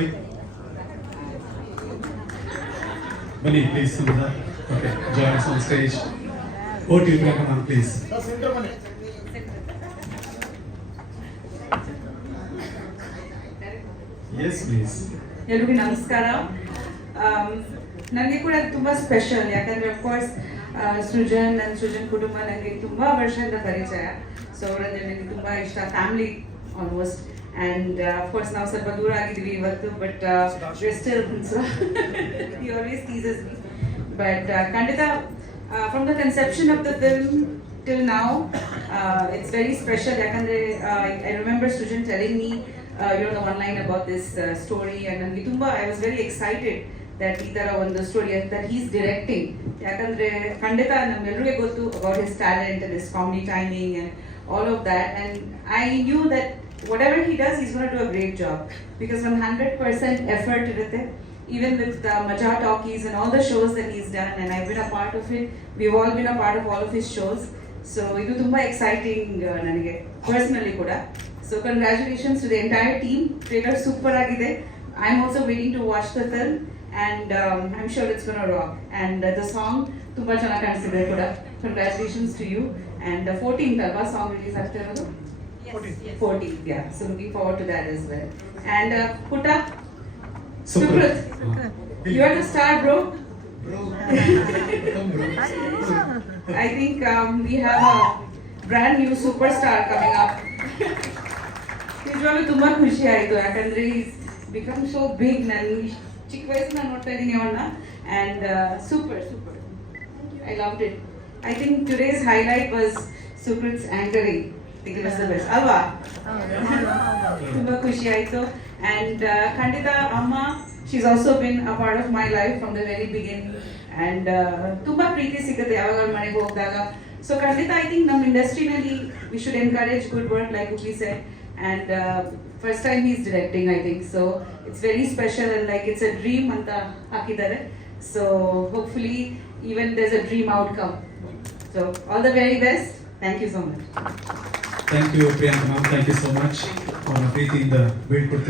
Quick. Bani, please, Sudha. Okay, join us on stage. Over to you, Priyanka ma'am, please. Yes, please. ಎಲ್ರಿಗೂ ನಮಸ್ಕಾರ. ನನಗೆ ಕೂಡ ತುಂಬ ಸ್ಪೆಷಲ್, ಯಾಕಂದರೆ ಅಫ್ಕೋರ್ಸ್ ಸೃಜನ್ ನನ್ನ ಸೃಜನ್ ಕುಟುಂಬ ನನಗೆ ತುಂಬ ವರ್ಷದಿಂದ ಪರಿಚಯ. ಸೊ ಅವರಂದರೆ ನನಗೆ ತುಂಬ ಇಷ್ಟ, ಫ್ಯಾಮಿಲಿ ಆಲ್ಮೋಸ್ಟ್. ಆ್ಯಂಡ್ ಅಫ್ಕೋರ್ಸ್ ನಾವು ಸ್ವಲ್ಪ ದೂರ ಆಗಿದ್ದೀವಿ ಇವತ್ತು, but still he always teases me. But ಖಂಡಿತ from the conception of the film till now, it's very special. ಯಾಕಂದರೆ I remember Srujan telling me the one line about this story, and ನನಗೆ ತುಂಬ I was very excited that ಈ ಥರ ಒಂದು story that he's directing. ಯಾಕಂದರೆ ಖಂಡಿತ ನಮ್ಮೆಲ್ಲರಿಗೆ ಗೊತ್ತು about his talent and his comedy timing and all of that, and I knew that whatever he does, he's going to do a great job, because 100% effort ಇರುತ್ತೆ. Even with Maja Talkies and all the shows that he's done, and I've been a part of it, we've all been a part of all of his shows. So ಇದು ತುಂಬ ಎಕ್ಸೈಟಿಂಗ್ ನನಗೆ personally ಕೂಡ. So congratulations to the entire team. Trailer super ಆಗಿದೆ. I am also waiting to watch the film, and I am sure it's gonna rock. And the song ತುಂಬ ಚೆನ್ನಾಗಿ ಕಾಣಿಸ್ತಿದೆ ಕೂಡ. Congratulations to you. And 14th ಅಲ್ವಾ song release ಆಗ್ತಿರೋದು? 14th, yeah. So looking forward to that as well. And Putta, Sukrit, you are the star, bro. I think we have a brand new superstar coming up. ನಿಜವಾಗ್ಲೂ ತುಂಬ ಖುಷಿ ಆಯಿತು, ಯಾಕಂದರೆ is become so big. ನಾನು ಚಿಕ್ಕ ವಯಸ್ಸಿನ ನೋಡ್ತಾ ಇದ್ದೀನಿ ಅವನ್ನ, and super super, I loved it. I think today's highlight was Sukrit's anchoring. Think it was the best ಅಲ್ವಾ? ತುಂಬ ಖುಷಿ ಆಯಿತು. ಆ್ಯಂಡ್ ಖಂಡಿತ ಅಮ್ಮ, she's also been a part of my life from the very beginning. And ತುಂಬ ಪ್ರೀತಿ ಸಿಗುತ್ತೆ ಯಾವಾಗ ಅವ್ರ ಮನೆಗೆ ಹೋಗಿದಾಗ. ಸೊ ಖಂಡಿತ ಐ ಥಿಂಕ್ ನಮ್ಮ ಇಂಡಸ್ಟ್ರಿನಲ್ಲಿ we should encourage good work like we said. And first time he is directing, I think. So it's very special and like it's a dream ಅಂತ ಹಾಕಿದ್ದಾರೆ. So hopefully even there's a dream outcome. So all the very best. Thank you so much. Thank you, Priyanka ma'am. Thank you so much. ಪ್ರೀತಿಯಿಂದ ಬೀಳ್ಕೊಡ್ತೀನಿ.